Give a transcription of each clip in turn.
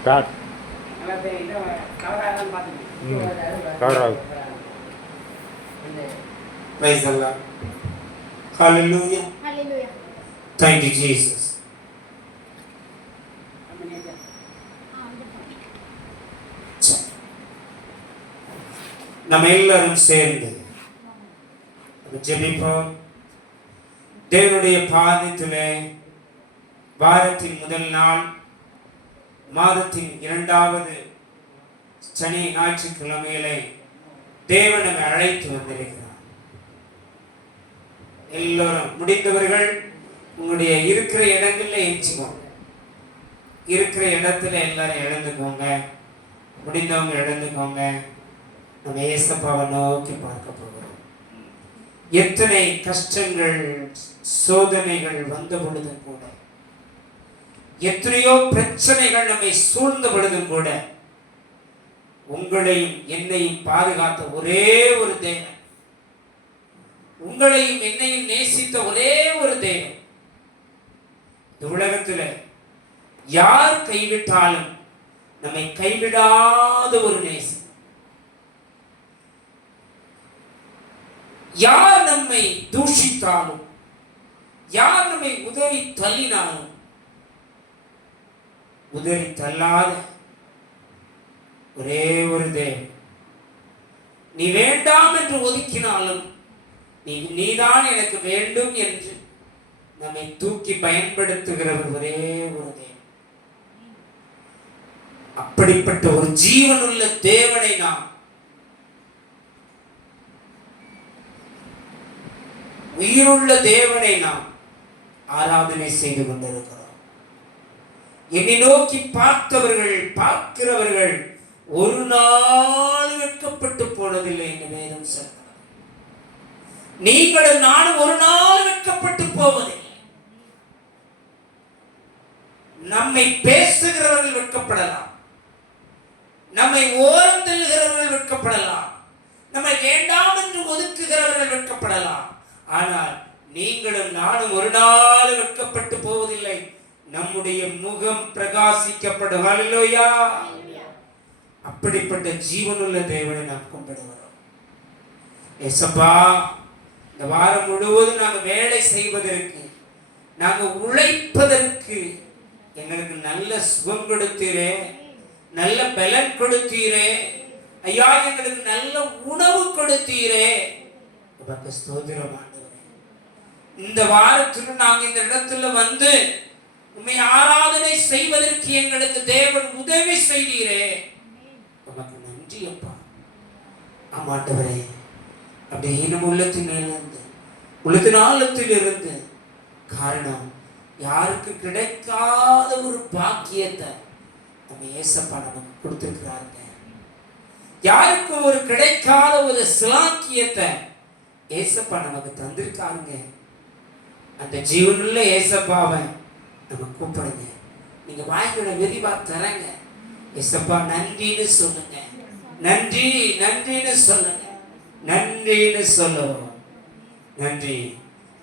Start. Cover ஆகும். Praise the Lord. Hallelujah. Hallelujah. Thank you, Jesus. நம்ம எல்லாரும் சேர்ந்து ஜெபிப்போம். தேவனுடைய பாதத்திலே வாரத்தின் முதல் நாள், மாதத்தின் 2வது சனி ஞாயிற்றுக்கிழமையிலே தேவன் நம்மை அழைத்து வந்திருக்கிறார். எல்லோரும் முடிந்தவர்கள் உங்களுடைய இருக்கிற இடங்கள்ல எரிச்சுக்கோங்க. இருக்கிற இடத்துல எல்லாரும் எழுந்துக்கோங்க. முடிந்தவங்க எழுந்துக்கோங்க. நம்ம ஏசப்பாவை நோக்கி பார்க்க போகிறோம். எத்தனை கஷ்டங்கள் சோதனைகள் வந்த பொழுதும் கூட, எத்தனையோ பிரச்சனைகள் நம்மை சூழ்ந்த பொழுதும் கூட, உங்களையும் என்னையும் பாதுகாத்த ஒரே ஒரு தேவன், உங்களையும் என்னையும் நேசித்த ஒரே ஒரு தேவன், இந்த உலகத்தில் யார் கைவிட்டாலும் நம்மை கைவிடாத ஒரு நேசம், யார் நம்மை தூஷித்தாலும், யார் நம்மை உதறி தள்ளினாலும், உதறி தள்ளாத ஒரே ஒரு தேவன், நீ வேண்டாம் என்று ஒதுக்கினாலும் நீதான் எனக்கு வேண்டும் என்று நம்மை தூக்கி பயன்படுத்துகிறவர் ஒரே ஒரு தேவன். அப்படிப்பட்ட ஒரு ஜீவனுள்ள தேவனை நாம், உயிருள்ள தேவனை நாம் ஆராதனை செய்து கொண்டிருக்கிறோம். என்னை நோக்கி பார்த்தவர்கள், பார்க்கிறவர்கள் ஒரு நாள் வெட்கப்பட்டு போனதில்லை என்று வேதம் சொல்கிறது. நீங்களும் நானும் ஒரு நாள் வெட்கப்பட்டு போவதில்லை. நம்மை பேசுகிறவர்கள் வெட்கப்படலாம், நம்மை ஓரம் தள்ளுகிறவர்கள் வெட்கப்படலாம், நம்மை வேண்டாம் என்று ஒதுக்குகிறவர்கள் வெட்கப்படலாம். ஆனால் நீங்களும் நானும் ஒரு நாள் வெட்கப்பட்டு போவதில்லை. நம்முடைய முகம் பிரகாசிக்கப்படும். ஹல்லேலூயா. அப்படிப்பட்ட ஜீவனுள்ள தேவனை நாம் கும்பிடுகிறோம். ஏசப்பா, இந்த வாரம் முழுவதும் நாங்கள் வேலை செய்வதற்கு, நாங்கள் உழைப்பதற்கு எங்களுக்கு நல்ல சுகம் கொடுத்தீரே, நல்ல பலன் கொடுத்தீரே ஐயா, எங்களுக்கு நல்ல உணவு கொடுத்தீரே, உமக்கு ஸ்தோத்திரம் ஆண்டவரே. இந்த வாரத்தில் நாங்கள் இந்த இடத்துல வந்து உம்மை ஆராதனை செய்வதற்கு எங்களுக்கு தேவன் உதவி செய்தீரே, உமக்கு நன்றி அப்பா. ஆமாண்டவரே, அப்படியே நம் உள்ளத்திலிருந்து, உள்ளத்தின் ஆழத்தில் இருந்து, காரணம் யாருக்கு கிடைக்காத ஒரு பாக்கியத்தை நம்ம ஏசப்பா நமக்கு கொடுத்திருக்கிறாங்க. யாருக்கு ஒரு கிடைக்காத ஒரு சிலாக்கியத்தை ஏசப்பா நமக்கு தந்திருக்காங்க. அந்த ஜீவனுள்ள ஏசப்பாவை நம்ம கூப்பிடுங்க. நீங்க வாய்களை விரிவா தரங்க. ஏசப்பா நன்றின்னு சொல்லுங்க. நன்றி நன்றின்னு சொல்லுங்க. நன்றின்னு சொல்லுவோம். நன்றி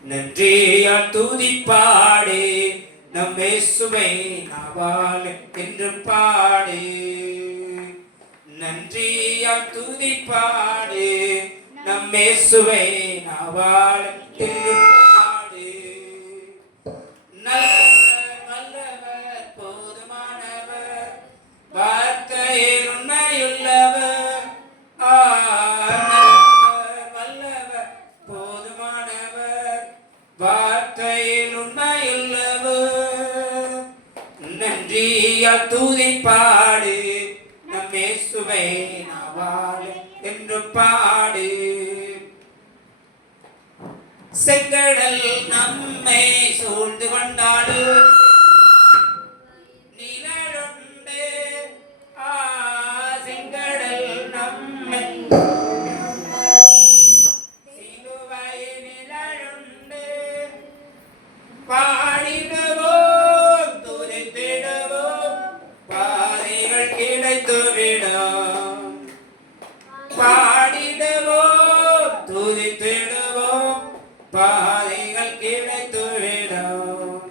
நன்றியா துதிப்பாடு, நம் இயேசுவை நாவால் என்று பாடு. நன்றியா துதிப்பாடு, நம் இயேசுவை நாவால் என்று பாடு. நல்லவர் வல்லவர் போதுமானவர், வார்த்தையில் உண்மையுள்ளவர். வல்லவர் போதுமானவர், வார்த்தையில் உண்மையுள்ளவர். நன்றியா துதிப்பாடு, நம் இயேசுவை நாவால் என்று பாடு. செங்கடல் நம்மை சூழ்ந்து கொண்டாடு, நிழலுண்டு. செங்கடல் நம்மை சிலுவை நிழலுண்டு. பாடிடுவோம், துதித்திடுவோம், பாதைகள் கிடைத்துவிடும். பாடிடுவோம், துதித்திடுவோம், பாதைகள் கிடைத்துவிடும்.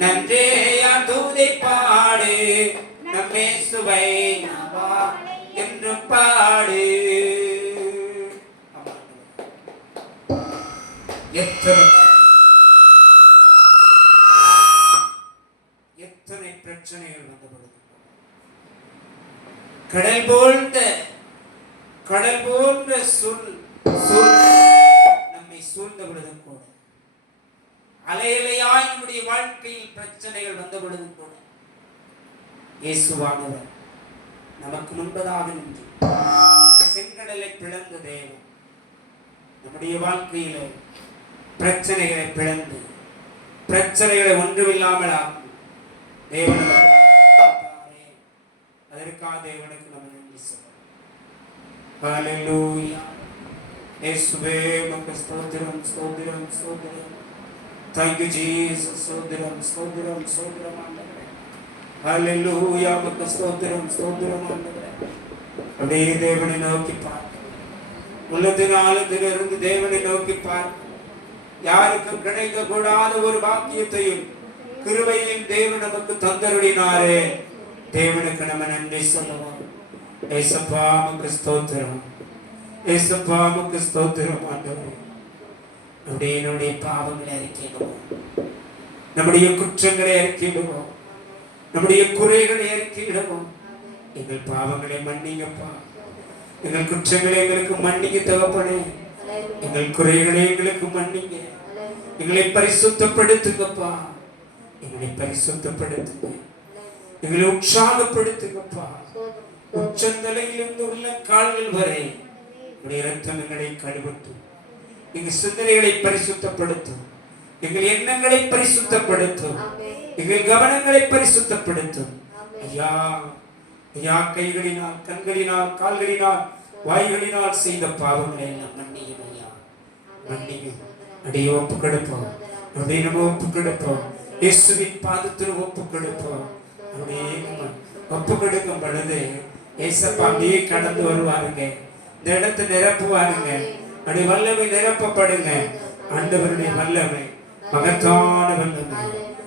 நன்றியா துதிப்பாடு, நம்மேசுவை நாவா என்று பாடு. எத்தனை பிரச்சனைகள் வந்தபொழுது கடல் போன்ற நம்மை சூழ்ந்த பொழுதும் கூட, அலையலையாய் நம்முடைய வாழ்க்கையில் பிரச்சனைகள் வந்த பொழுதும் கூட, இயேசுவானவர் நமக்கு முன்பதாக நின்று செங்கடலை பிளந்த தேவன் நம்முடைய வாழ்க்கையில பிரச்சனைகளை பிளந்து பிரச்சனைகளை ஒன்றுமில்லாமல் ஆக்கும் தேவன். அதற்காக தேவனுக்கு நம்ம நன்றி சொல்றோம். ஹல்லேலூயா. இயேசுவே உமக்கு ஸ்தோத்திரம் ஸ்தோத்திரம் ஸ்தோத்திரம். Thank you Jesus. ஸ்தோத்திரம் ஸ்தோத்திரம் ஸ்தோத்திரம் ஆண்டவரே. ஹல்லேலூயா. உமக்கு ஸ்தோத்திரம் ஸ்தோத்திரம் ஆண்டவரே. அப்படியே தேவனை நோக்கி பார். உள்ளத்தினாலிருந்து தேவனை நோக்கி பார். யாருக்கும் கிடைக்க கூடாத ஒரு பாக்கியத்தையும் கிருபையையும் தேவன் நமக்கு தந்தருளினாரே. தேவனுக்கு நம்ம நன்றி சொல்லுவோம். ஏசப்பா உமக்கு ஸ்தோத்திரம். ஏசப்பா உமக்கு ஸ்தோத்திரம் ஆண்டவரே. நம்முடைய பாவங்களை அறிக்கையிடுவோம், நம்முடைய குற்றங்களை அறிக்கையிடுவோம், நம்முடைய குறைகளை அறிக்கையிடுவோம். எங்கள் பாவங்களை மன்னிங்கப்பா, எங்கள் குற்றங்களை எங்களுக்கு மன்னிக்க தகப்பனே, எங்கள் குறைகளை எங்களுக்கு மன்னிங்க, எங்களை பரிசுத்தப்படுத்துங்கப்பா, எங்களை பரிசுத்தப்படுத்துங்க, எங்களை உற்சாகப்படுத்துங்கப்பா. உச்சந்தலையிலிருந்து உள்ள கால்கள் வரை உடைய இரத்தம் எங்களை கழுவட்டும். எங்கள் சிந்தனைகளை பரிசுத்தப்படுத்தும், எங்கள் எண்ணங்களை பரிசுத்தப்படுத்தும், எங்கள் கவனங்களை பரிசுத்தப்படுத்தும். ஐயா ஐயா, கைகளினால் கண்களினால் கால்களினால் வாய்களினால் செய்த பாவங்களை எல்லாம் மன்னியும் ஐயா, மன்னியும். அப்படியே ஒப்பு கொடுப்போம், அப்படியே நம்ம ஒப்பு கொடுப்போம், இயேசுவின் பாதத்தில் ஒப்பு கொடுப்போம். அப்படியே ஒப்பு கொடுக்கும் பொழுது ஏசப்பா அப்படியே கடந்து வருவாருங்க, இந்த இடத்தை நிரப்புவாருங்க. அப்படி வல்லமை நிரப்பப்படுங்க. ஆண்டவருடைய வல்லமை மகத்தான வல்லமை,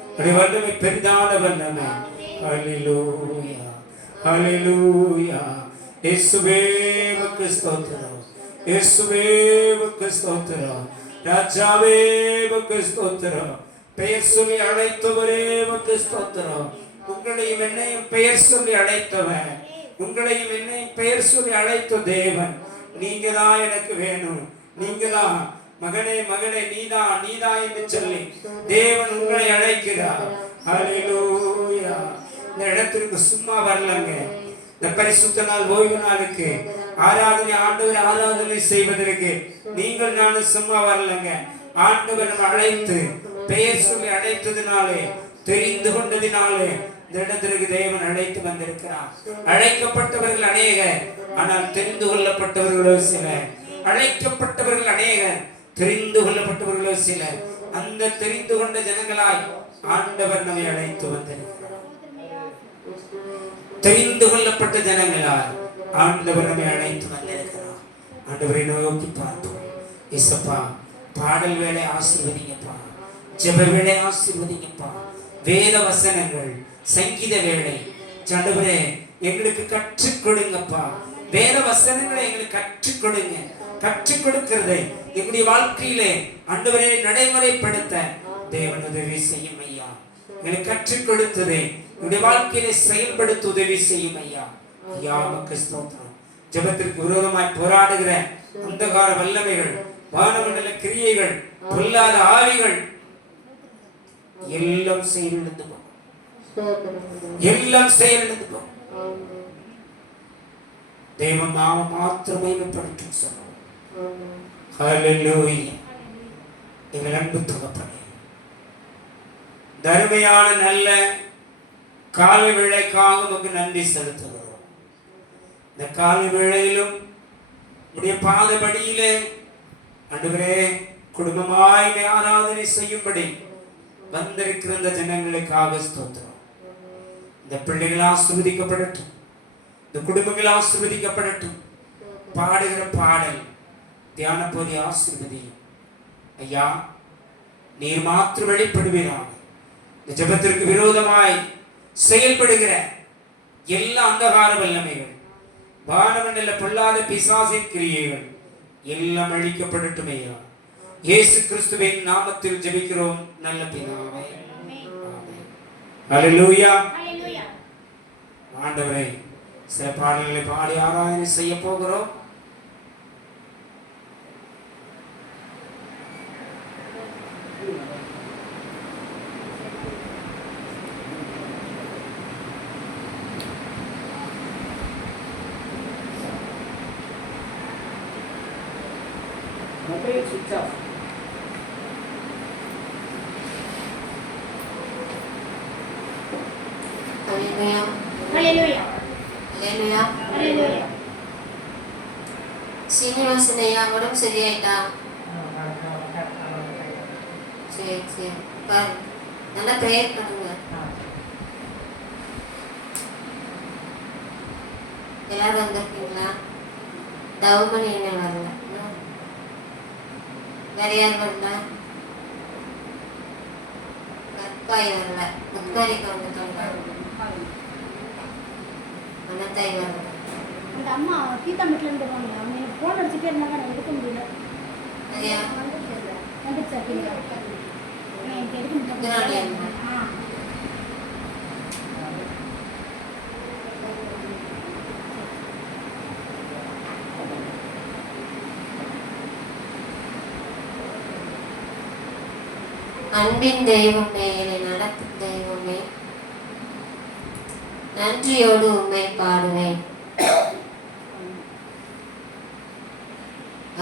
அப்படி வல்லமை பெரிதான வல்லமை. ஹல்லேலூயா ஹல்லேலூயா. இயேசுவே உமக்கு ஸ்தோத்திரம், இயேசுவே உமக்கு ஸ்தோத்திரம், ராஜாவே உமக்கு ஸ்தோத்திரம். பெயர் சொல்லி அழைத்தவரே உமக்கு ஸ்தோத்திரம். உங்களையும் என்னையும் பெயர் சொல்லி அழைத்தவன், உங்களையும் என்னையும் பெயர் சொல்லி அழைத்த தேவன். நீங்க தான் எனக்கு வேணும், நீங்க தான் மகனே மகளே, நீதான் நீதான் என்று சொல்லி தேவன் உங்களை அழைக்கிறார். ஹல்லேலூயா. இந்த இடத்திற்கு சும்மா வரலங்க. இந்த பரிசுத்த நாள் ஓய்வு நாளுக்கு ஆராதனை, ஆண்டவர் ஆராதனை செய்வதற்கு நீங்கள் நானும் சும்மா வரலங்க. ஆண்டவர் நம்ம அழைத்து பெயர் சொல்லி அழைத்ததினாலே, தெரிந்து கொண்டதினாலே இந்த இடத்திற்கு தேவன் அழைத்து வந்திருக்கிறார். அழைக்கப்பட்டவர்கள் அநேகர், ஆனால் தெரிந்து கொள்ளப்பட்டவர்களோ சிலர். அழைக்கப்பட்டவர்கள் அநேகர், தெரிந்து கொள்ளப்பட்டவர்களோ சிலர். அந்த தெரிந்து கொண்ட ஜனங்களாய் ஆண்டவர் நம்மை அழைத்து வந்திருக்கிறார். தெரிந்து கொள்ளப்பட்ட ஜனங்களாய் ஆண்டவர் நம்மை அழைத்து வந்திருக்கிறார். ஆண்டவரை நோக்கி பார்ப்போம். இயேசப்பா, பாடல் வேளை ஆசீர்வதிங்கப்பா, ஜெப வேளை ஆசீர்வதிங்கப்பா, வேத வசனங்கள் சங்கீத வேளை ஆண்டவரே எங்களுக்கு கற்றுக் கொடுங்கப்பா. வேத வசனங்களை எங்களுக்கு கற்றுக் கொடுங்க. கற்றுக் கொடுக்கிறதை எங்களுடைய வாழ்க்கையிலே ஆண்டவரே நடைமுறைப்படுத்த தேவன் உதவி செய்யும் ஐயா. எங்களுக்கு கற்றுக் கொடுத்ததை என்னுடைய வாழ்க்கையிலே செயல்படுத்த உதவி செய்யும் ஐயா. ஐயா உமக்கு ஸ்தோத்திரம். ஜெபத்திற்கு விரோதமாய் போராடுகிற அந்தகார வல்லமைகள், வானமண்டல கிரியைகள், பொல்லாத ஆவிகள் எல்லாம் செயலிழந்து போகும், எல்லாம் செயலிழந்து போகும். தேவன் நாமம் மாத்திரமே படிக்கும் சொல்லுவோம். ஹல்லேலூயா. எங்கள் அன்பு தகப்பனே, தர்மையான நல்ல காலை வேளைக்காக உமக்கு நன்றி செலுத்துகிறோம். இந்த காலை வேளையிலும் உடைய பாதபடியிலே ஆண்டவரே குடும்பமாய் ஆராதனை செய்யும்படி வந்திருக்கிற இந்த ஜனங்களுக்காக ஸ்தோத்திரம். இந்த பிள்ளைகள் ஆசீர்வதிக்கப்படட்டும், இந்த குடும்பங்கள் ஆசீர்வதிக்கப்படட்டும். பாடுகிற பாடல் தியான போதி ஆசீர்வதியும் ஐயா. நீர் மாத்திரம் வெளிப்படுவீராக. இந்த ஜெபத்திற்கு விரோதமாய் செயல்படுகிற எல்லா அந்தகார வல்லமைகள், வானமண்டல பொல்லாத பிசாசின் கிரியைகள் எல்லாம் அழிக்கப்படட்டும் ஐயா. இயேசு கிறிஸ்துவின் நாமத்தில் ஜெபிக்கிறோம் நல்ல பிதாவே. ஹல்லேலூயா. ஆண்டவரே, சில பாடல்களை பாடி ஆராதனை செய்ய போகிறோம். Mobile switch off. Hallelujah. Hallelujah. Hallelujah. Hallelujah. Srinivasan ஐயா உடம்பு சரியாயிட்டா? சரி சரி, பாரு, நல்லா ப்ரேயர் பண்ணுங்க. எல்லாரும் வந்திருக்கீங்களா? தவமணி என்ன வரல, வேற யார் வரல? கற்பாய் வரல, முத்தாரிக்கா வந்துட்டாங்க, மனத்தாய் வரல. அந்த அம்மா தீத்தாமட்டில இருந்து வருவாங்க. அவங்க எனக்கு ஃபோன் அடிச்சுட்டே இருந்தாங்க, நான் எடுக்க முடியல. ஐயா வந்துச்சு அப்படிங்க. எனக்கு எடுக்க முடியல. அன்பின் தெய்வமே, என்னை நடத்தும் தெய்வமே, நன்றியோடு உம்மை பாடுவேன்.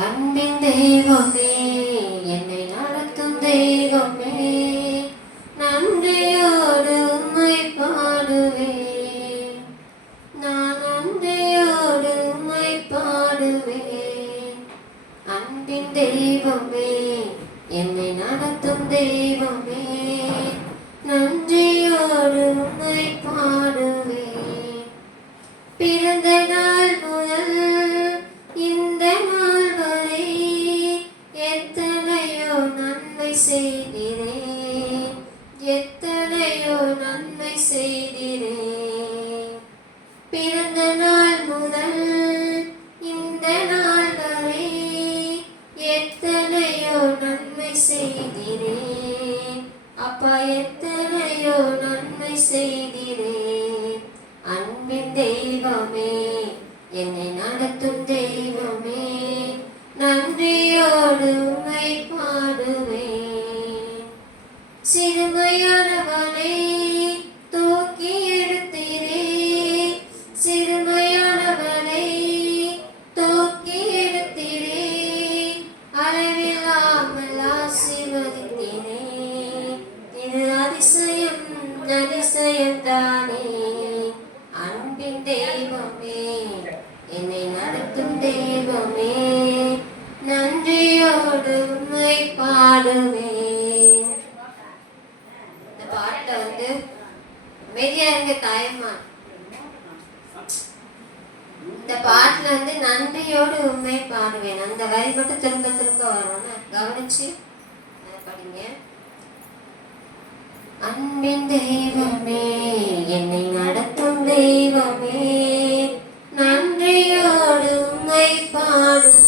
அன்பின் தெய்வமே, என்னை நடத்தும் தெய்வமே, நன்றியோடு உம்மை பாடுவேன். நான் நன்றியோடு உம்மை பாடுவேன். அன்பின் தெய்வமே, என்னை நடத்தும் தெய்வமே, நன்றியோடு உம்மை பாடுவேன். பிறந்த நாள் முதல் இந்த நாள் வரை எத்தனையோ நன்மை செய்கிறேன், எத்தனையோ நன்மை செய்கிறேன். பிறந்த நாள் முதல் இந்த நாள் வரை எத்தனையோ நன்மை செய்கிறேன், அப்பா எத்தனையோ நன்மை செய்கிறேன். அன்பின் தெய்வமே, என்னை நடத்தும் தெய்வமே, நன்றியோடு உம்மை பாடுவேன். சிறுமையானவனை தூக்கி எடுத்தீரே, சிறுமையானவனை தூக்கி எடுத்தீரே, அளவில்லாமல் ஆசீர்வதித்தீரே. இது அதிசயம், அதிசயம் தானே. அன்பின் தெய்வமே, என்னை நடத்தும் தெய்வமே, நன்றியோடு உம்மை பாடுவேன். இந்த பாட்டை அமைதியா இருங்க தாயம்மா. இந்த பாட்டுல நன்றியோடு உண்மை பாடுவேன், அந்த வரி மட்டும் திரும்ப திரும்ப வரும், கவனிச்சு படிங்க. அன்பின் தெய்வமே, என்னை நடத்தும் தெய்வமே, நன்றியோடு உம்மை பாடுவேன்.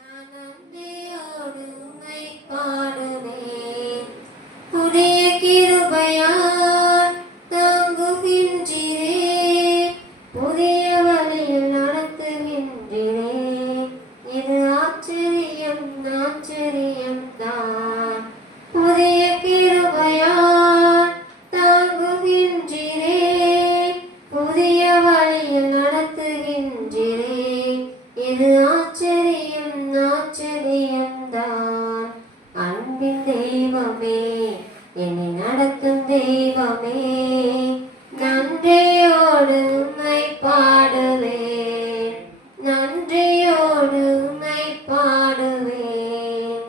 நான் நன்றியோடு உம்மை பாடுவேன். புதிய கிருபையால் தாங்குகின்றீரே, புதிய வழியில் நடத்துகின்றீரே. இது ஆச்சரியம், ஆச்சரியம் தான். புதிய கிருபையால் தாங்குகின்றீரே, புதிய வழியில் நடத்துகின்றீரே. இது ஆச்சரியம், ஆச்சரியம் தான். அன்பின் தெய்வமே, என்னை நடத்தும் தெய்வமே, நன்றியோடு உம்மை பாடுவேன், நன்றியோடு உம்மை பாடுவேன்.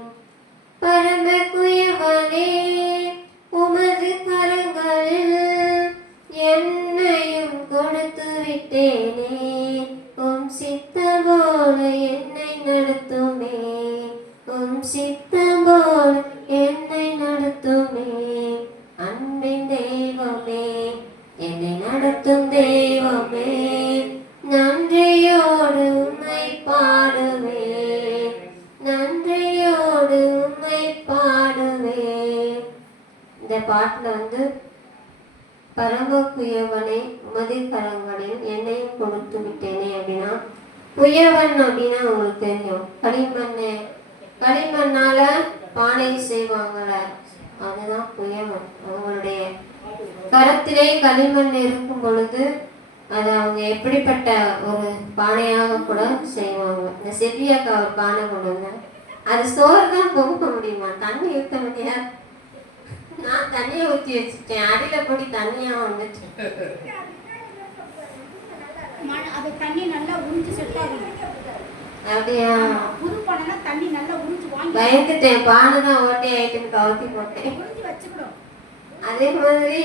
பரம குயவனே, உமது கரங்களில் என்னையும் கொடுத்து விட்டேனே. உம் சித்தம் போல என்னை நடத்துமே, உம் சித்தம் போல என்னை நடத்துமே. அன்பின் தெய்வமே, நடத்தும் தெய்வமே, நன்றியோடு உம்மை பாடுவேன், நன்றியோடு உம்மை பாடுவேன். இந்த பாட்டுல வந்து பரம குயவனை உமது கரங்களில் என்னையும் கொடுத்து விட்டேனே அப்படின்னா, குயவன் அப்படின்னா உங்களுக்கு தெரியும், களிமண்ணால பானை செய்வாங்கல்ல, அதுதான் குயவன். அவங்களுடைய கரத்திலே களிமண் இருக்கும் பொழுது அது அவங்க எப்படிப்பட்ட ஒரு பானையாக கூட செய்வாங்க. இந்த செவ்வியாக்கா ஒரு பானை கொண்டு வந்தேன், அது சோறு தான் பொங்க முடியுமா, தண்ணி ஊற்ற முடியாது. நான் தண்ணியை ஊற்றி வச்சுட்டேன், அடியில் போடி தண்ணியா வந்துச்சு. அது தண்ணி நல்லா உறிஞ்சு செட் ஆகும். அப்படியா? புது பானைனா தண்ணி நல்லா உறிஞ்சு வாங்கி பயந்துட்டேன், பானை தான் ஓட்டை ஆயிட்டுன்னு கவுத்தி போட்டேன். உறிஞ்சு வச்சுக்கணும். அதே மாதிரி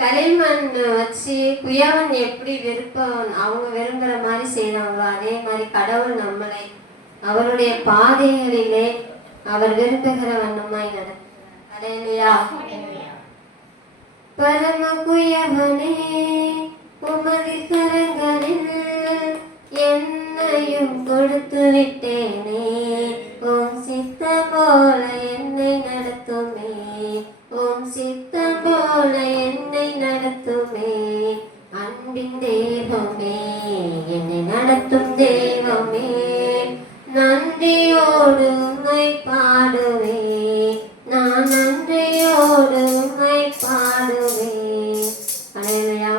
களிமண் வச்சு குயவன் எப்படி அவங்க விரும்புகிற மாதிரி செய்கிறாங்களோ அதே மாதிரி கடவுள் நம்மளை அவருடைய பாதைகளிலே அவர் விரும்புகிற வண்ணமாய் நடக்கும். அலையா பரம குயவனே உமது கரங்களில் என்னையும் கொடுத்து விட்டேனே, உம் சித்தம் போல என்னை நடத்துமே, உம் சித்தம் போல என்னை நடத்துமே, அன்பின் தெய்வமே என்னை நடத்தும் தெய்வமே, நன்றியோடு உம்மை பாடுவே, நான் நன்றியோடு உம்மை பாடுவே. அல்லேலூயா.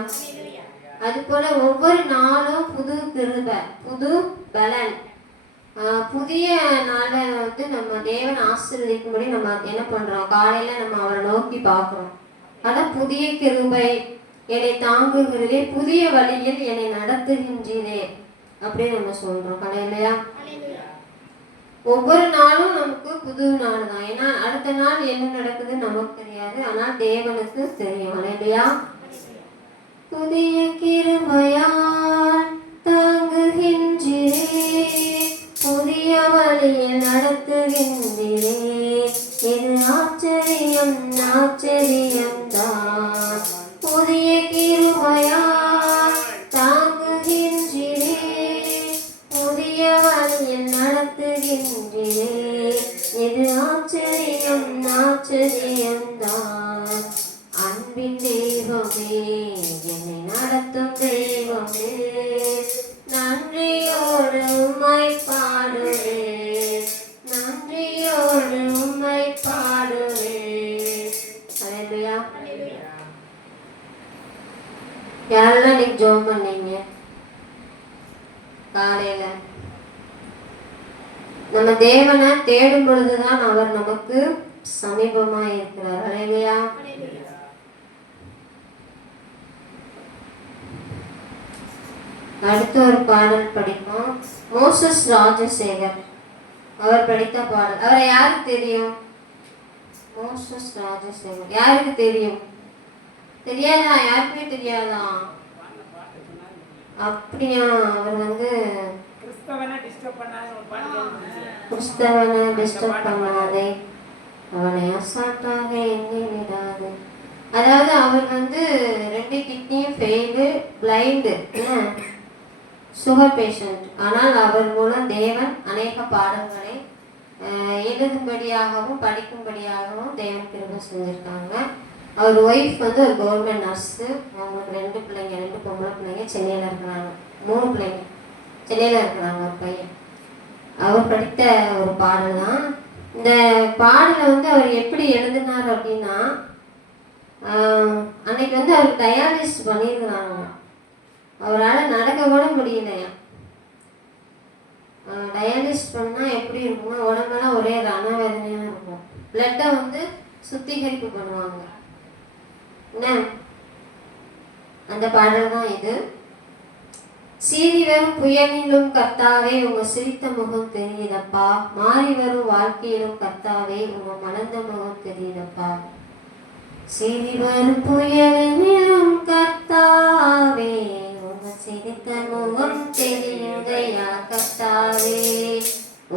அது போல ஒவ்வொரு நாளும் புது கிருபை, புது பலன், புதிய நாளை வந்து நம்ம தேவன் ஆசீர்வதிக்கும்படி நம்ம என்ன பண்றோம், காலையில நம்ம அவரை நோக்கி பார்க்கிறோம். ஆனால் புதிய கிருபை என்னை தாங்குகிறதே, புதிய வழியில் என்னை நடத்துகின்றீரே அப்படின்னு நம்ம சொல்றோம். இல்லையா? ஒவ்வொரு நாளும் நமக்கு புது நாள் தான். ஏன்னா அடுத்த நாள் என்ன நடக்குதுன்னு நமக்கு தெரியாது, ஆனால் தேவனுக்கு தெரியும். இல்லையா? புதிய கிருபையால் தாங்குகின்றீரே, புதிய வழியில் நடத்துகின்றீரே, இது ஆச்சரியம் ஆச்சரியம் தான். புதிய கிருபையால் தாங்குகின்றீரே, புதிய வழியில் நடத்துகின்றீரே, இது ஆச்சரியம் ஆச்சரியம் தான். அன்பின் தெய்வமே என்னை நடத்தும் தெய்வமே, நன்றியோடு உம்மை பாடுவே, நன்றியோடு உம்மை பாடுவே. அல்லேலூயா. யாரெல்லாம் இன்னைக்கு ஜெபம் பண்ணீங்க காலையில? நம்ம தேவனை தேடும் பொழுதுதான் அவர் நமக்கு சமீபமா இருக்கிறார். அல்லேலூயா. அடுத்த ஒரு பாடல் படிப்போம். மோசஸ் ராஜசேகர் அவர் படித்த பாடல். அவரை யாருக்கு தெரியும்? மோசஸ் ராஜசேகர் யாருக்கு தெரியும்? தெரியாதா? யாருக்குமே தெரியாதா? அப்படியா? அவர் வந்து கிறிஸ்தவனை டிஸ்டர்ப் பண்ணாதே, அவனை அசால்ட்டாக எண்ணி விடாது. அதாவது அவர் வந்து 2 கிட்னியும் ஃபெயிலு, பிளைண்டு, சுகர் பேஷண்ட். ஆனால் அவர் மூலம் தேவன் அநேக பாடங்களை எழுதும்படியாகவும் படிக்கும்படியாகவும் தேவன் கிருபை செஞ்சுருக்காங்க. அவர் ஒய்ஃப் வந்து ஒரு கவர்மெண்ட் நர்ஸு. அவங்களுக்கு 2 பிள்ளைங்க, 2 பொம்பளை பிள்ளைங்க சென்னையில் இருக்கிறாங்க, 3 பிள்ளைங்க சென்னையில் இருக்கிறாங்க, ஒரு பையன். அவர் படித்த ஒரு பாடல் தான் இந்த பாடலை வந்து அவர் எப்படி எழுதினார் அப்படின்னா, அன்னைக்கு வந்து அவர் டயாலிசிஸ் பண்ணியிருக்கிறாங்க. அவரால் நடக்க கூட முடியலையா. டயாலிசிஸ் பண்ணால் எப்படி இருக்குன்னா உடம்பெல்லாம் ஒரே ரணவேதனையாக இருக்கும். பிளட்டை வந்து சுத்திகரிப்பு பண்ணுவாங்க. என்ன அந்த பாடல் தான் இது. சீறி வரும் புயலிலும் கர்த்தாவே உங்க சிரித்த முகம் தெரியுதப்பா, மாறி வரும் வாழ்க்கையிலும் கர்த்தாவே உங்க மலர்ந்த முகம் தெரியுதப்பா. சீறி வரும் புயலிலும் கர்த்தாவே உங்க சிரித்த முகம் தெரியுதையா கர்த்தாவே,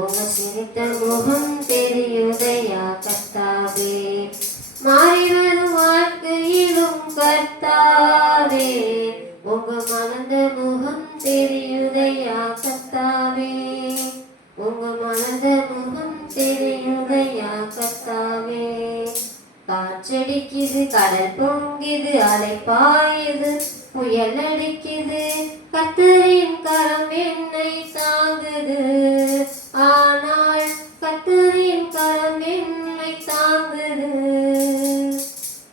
உங்க சிரித்த முகம் தெரியுதையா கர்த்தாவே. மாறி வரும் வாழ்க்கையிலும் கர்த்தாவே கடல் பொங்கிது அலை பாயுது புயல் அடிக்குது கர்த்தரின் கரம் என்னை தாங்குது. ஆனால் கர்த்தரின் கரம் என்னை தாங்குது.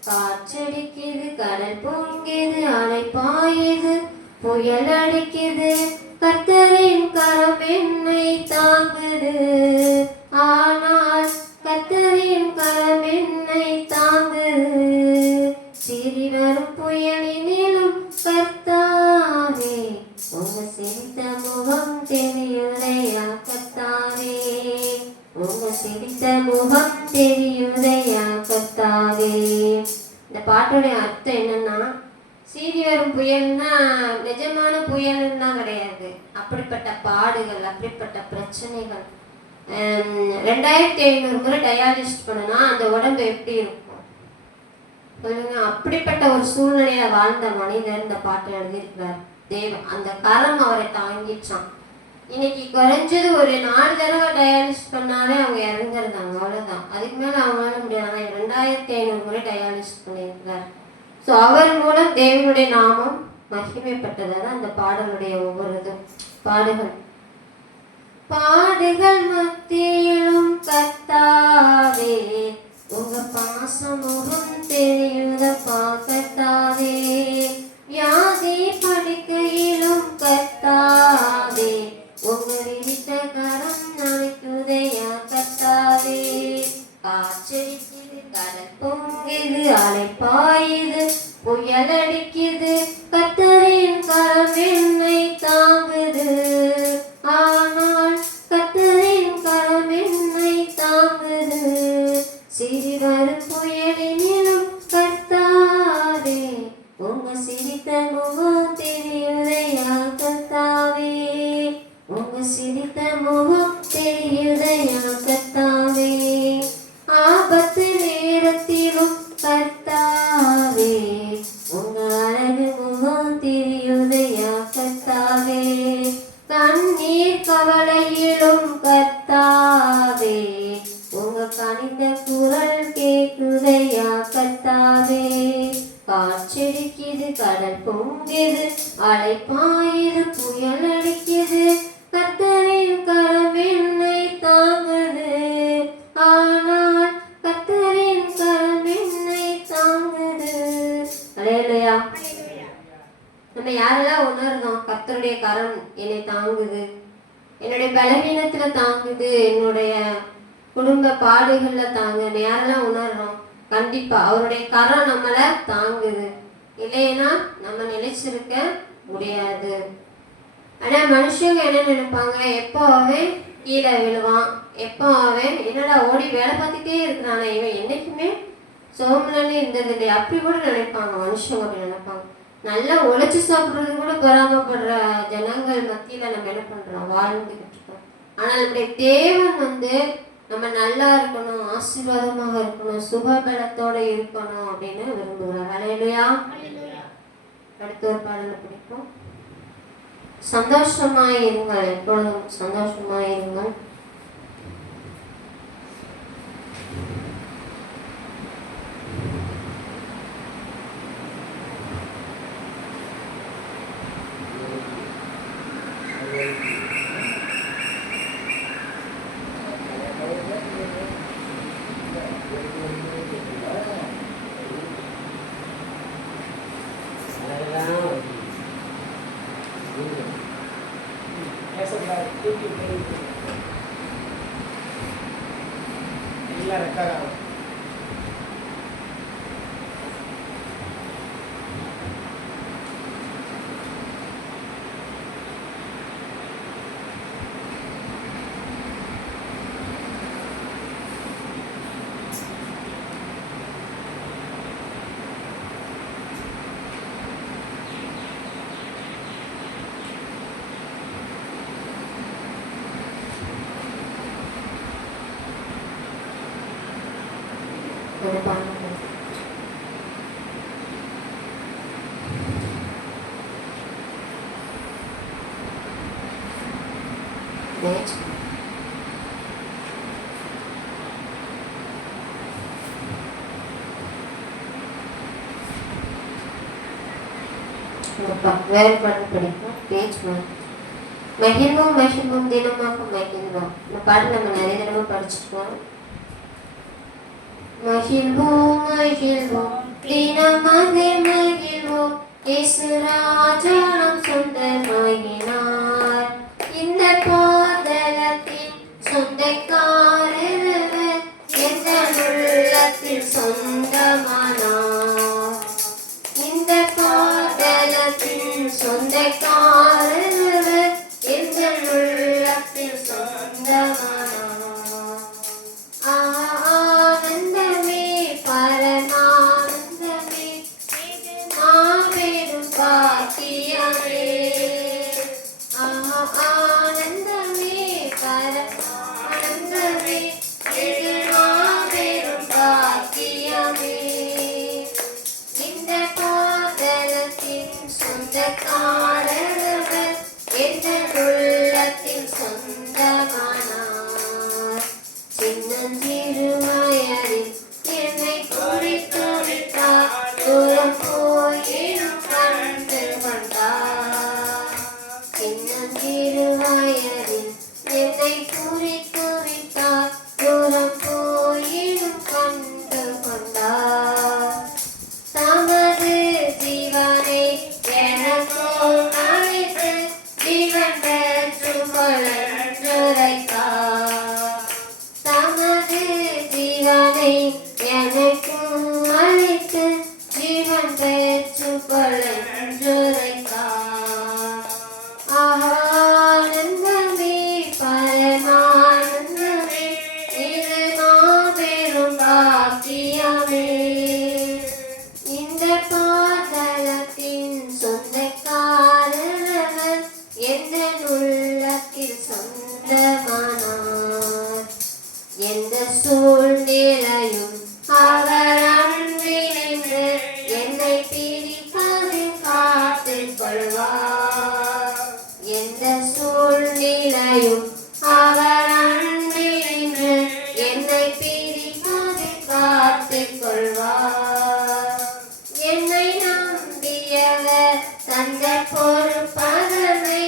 காற்றடிக்குது கடல் பொங்கிது அலை பாயுது புயல் அடிக்குது கர்த்தரின் கரம் என்னை தாங்குது. ஆனால் கர்த்தரின் கரம் என்னை தாங்குது. சீறி வரும் புயலினிலும் கர்த்தாவே உங்க சிரித்த முகம் தெரியுதையா கர்த்தாவே. உங்க சிரித்த முகம் தெரியுதையா கர்த்தாவே. இந்த பாட்டோடைய அர்த்தம் என்னன்னா, சீறி வரும் புயல்னா நிஜமான புயல்னா கிடையாது. அப்படிப்பட்ட பாடுகள், அப்படிப்பட்ட பிரச்சனைகள். 2500 முறை டயாலிசிஸ் பண்ணுனா அந்த உடம்பு எப்படி இருக்கும் சொல்லுங்க. அப்படிப்பட்ட ஒரு சூழ்நிலையில வாழ்ந்த மனிதர் இந்த பாட்டை எழுதியிருக்கிறார். தேவன் அந்த கரம் அவரை தாங்கிச்சான். இன்னைக்கு குறைஞ்சது ஒரு 4 தடவை டயாலிசிஸ் பண்ணாலே அவங்க இறந்துருந்தாங்க, அவ்வளோதான். அதுக்கு மேலே அவங்களால முடியாது. 2500 முறை டயாலிசிஸ் பண்ணியிருக்கிறார். ஸோ அவர் மூலம் தேவனுடைய நாமம் மகிமைப்பட்டதாக அந்த பாடலுடைய ஒவ்வொரு பாடுகள். பாடுகள் மத்தியிலும் கர்த்தாவே உங்க பாசமுகம் தெரியுதப்பா கர்த்தாவே. வியாதி படுக்கையிலும் கர்த்தாவே உங்க விரித்த கரம் நினைக்குதையா கர்த்தாவே. காற்றடிக்குது கடல் பொங்குது அலை பாயுது புயல் அடிக்குது கர்த்தரின் கரம் என்னை தாங்குது. ஆனால் கர்த்தரின் கரம் என்னை தாங்குது. சிறி வரும் புயலினிலும் கர்த்தாவே உங்க சிரித்த முகம் தெரியுதையா கர்த்தாவே. உங்க சிரித்த முகம் தெரியுதையா கர்த்தாவே. ஆபத்து நேரத்திலும் கர்த்தாவே உங்க அழகு முகம் தெரியுதையா கர்த்தாவே. கண்ணீர் கவலையிலும் கர்த்தாவே உங்க கனிந்த குரல் கேக்குதையா கர்த்தாவே. காற்றடிக்குது கடல் பொங்குது அலை பாயுது புயல் அடிக்குது கர்த்தரின் கரம் என்னை தாங்குது. ஆனால் கர்த்தரின் கரம் என்னை தாங்குது. அல்லேலூயா. நம்ம யாரெல்லாம் உணர்ந்தோம் கர்த்தருடைய கரம் என்னை தாங்குது, என்னுடைய பலவீனத்துல தாங்குது, என்னுடைய குடும்ப பாடுகள்ல தாங்குன்னு யாரெல்லாம் உணர்றோம்? கண்டிப்பா அவருடைய கரம் நம்மளை தாங்குது. இல்லைன்னா நம்ம நிலைச்சிருக்க முடியாது. ஆனா மனுஷங்க என்ன நினைப்பாங்க, எப்போ அவன் கீழே விழுவான், எப்போ அவன் என்னடா ஓடி வேலை பார்த்துட்டே இருக்கிறானா, இவன் என்னைக்குமே சோமலன்னு இருந்தது இல்லையா, அப்படி கூட நினைப்பாங்க. மனுஷங்க அப்படி நினைப்பாங்க. நல்லா உழைச்சி சாப்பிட்றது கூட பொறாமப்படுற ஜனங்கள் மத்தியில நம்ம என்ன பண்றோம், வாழ்ந்துகிட்டு இருக்கோம். ஆனால் நம்முடைய தேவன் நம்ம நல்லா இருக்கணும், ஆசீர்வாதமாக இருக்கணும், சுகபலத்தோட இருக்கணும் அப்படின்னு விரும்புகிறார். அல்லேலூயா. அடுத்த ஒரு பாடலை பிடிக்கும். சந்தோஷமாயிருங்கள், எப்பொழுதும் சந்தோஷமாயிருங்கள். Next. வேறு பாட்டு படிப்போம். பேஜ் 1. மகிழ்வோம் மகிழ்வோம் தினமாக மகிழ்வோம். இந்த பாட்டு நம்ம நிறைய தடவை படிச்சிருக்கோம். மகிழ்வோம் மகிழ்வோம் தினமாக மகிழ்வோம், இயேசு ராஜா நம் சொந்தமாகினார். இந்த பாதலத்தின் சொந்தக்காரர் எந்த உள்ளத்தில் சொந்தமானார். இந்த பாதலத்தின் சொந்தக்காரர் எந்த உள்ளத்தில் சொந்தமானார். ஆனந்தமே பரமானந்தமே மாபெரும் பாக்கியமே. ஆனந்தமே பரமானந்தமே இது மாபெரும் பாக்கியமே. இந்த பாதலத்தின் சொந்தக்காரர் எந்த உள்ளத்தில் சொந்தமானார். சின்னஞ்சிறு வயதில் என்னை குறித்து விட்டார், தூரம் போயினும் கண்டு கொண்டார். சின்னஞ்சிறு வயதில் என்னை குறித்து விட்டார், தூரம் போயினும் கண்டு கொண்டார். தமது ஜீவனை எனக்குள் அளித்து ஜீவன் பெற்று வளர்ந்துரைத்தார். தமது ஜீவனை எனக்கும் அளித்து ஜீவன் பெற்று வளர்ந்துரைத்தார். ஆனந்தமே பரமானந்தமே இது மாபெரும் பாக்கியமே. இந்த பாதலத்தின் சொந்தக்காரர் எந்த உள்ளத்தில் சொந்தமானார். எந்த சூழ்நிலையும் அவர் அன்பினின்று என்னை பிரிக்காது காத்துக் கொள்வார். எந்த சூழ்நிலையும் அவர் அன்பினின்று என்னை பிரிக்காது காத்துக் கொள்வார். என்னை நம்பியவர் தந்த பொறுப்பதனை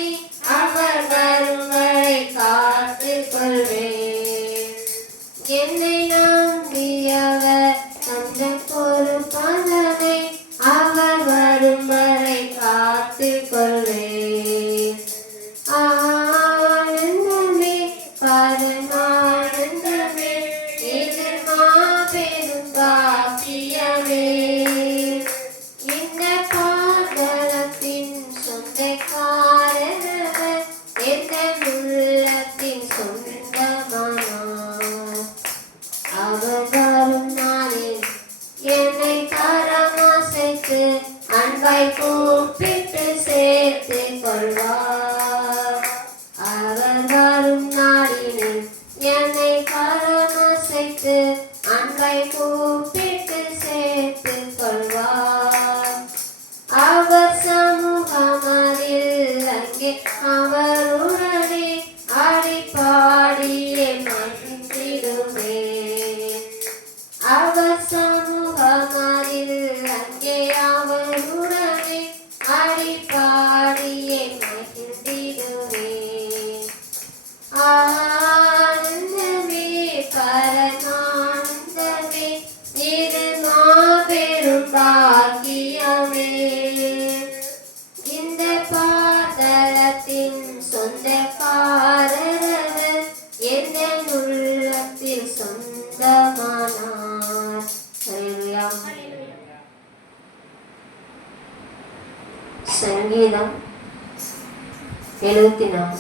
அவர் வரும் வரை காத்துக் கொள்வேன். என்னை நம்பியவர் தந்த பொறுப்பதனை அவர் வரும் வரை காத்துக் கொள்வேன். ஆனந்தமே பரமானந்தமே இது மாபெரும் பாக்கியமே. இந்த பாதலத்தின் சொந்தக்காரர் எந்த உள்ளத்தின் சொந்தமானார். அவர் வரும் நாளில் என்னை கரமசைத்து அன்பாய் கூப்பிட்டு சேர்த்து கொள்வார். அவர் வரும் நாளில் என்னை கரமசைத்து அன்பாய் கூப்பிட்டு சேர்த்து கொள்வார். அவர் சமூகமதில் அங்கே அவருடனே ஆடி பாடியே மகிழ்ந்திடுவேன். அவர் சமூகமதில் அங்கே அவருடனே ஆடி பாடியே மகிழ்ந்திடுவேன். ஆனந்தமே பரமானந்தமே இது மாபெரும் பாக்கியமே. இந்த பாதலத்தின் சொந்தக்காரர் எந்த உள்ளத்தில் சொந்தமானார். ஹல்லேலூயா. சங்கீதம் 74.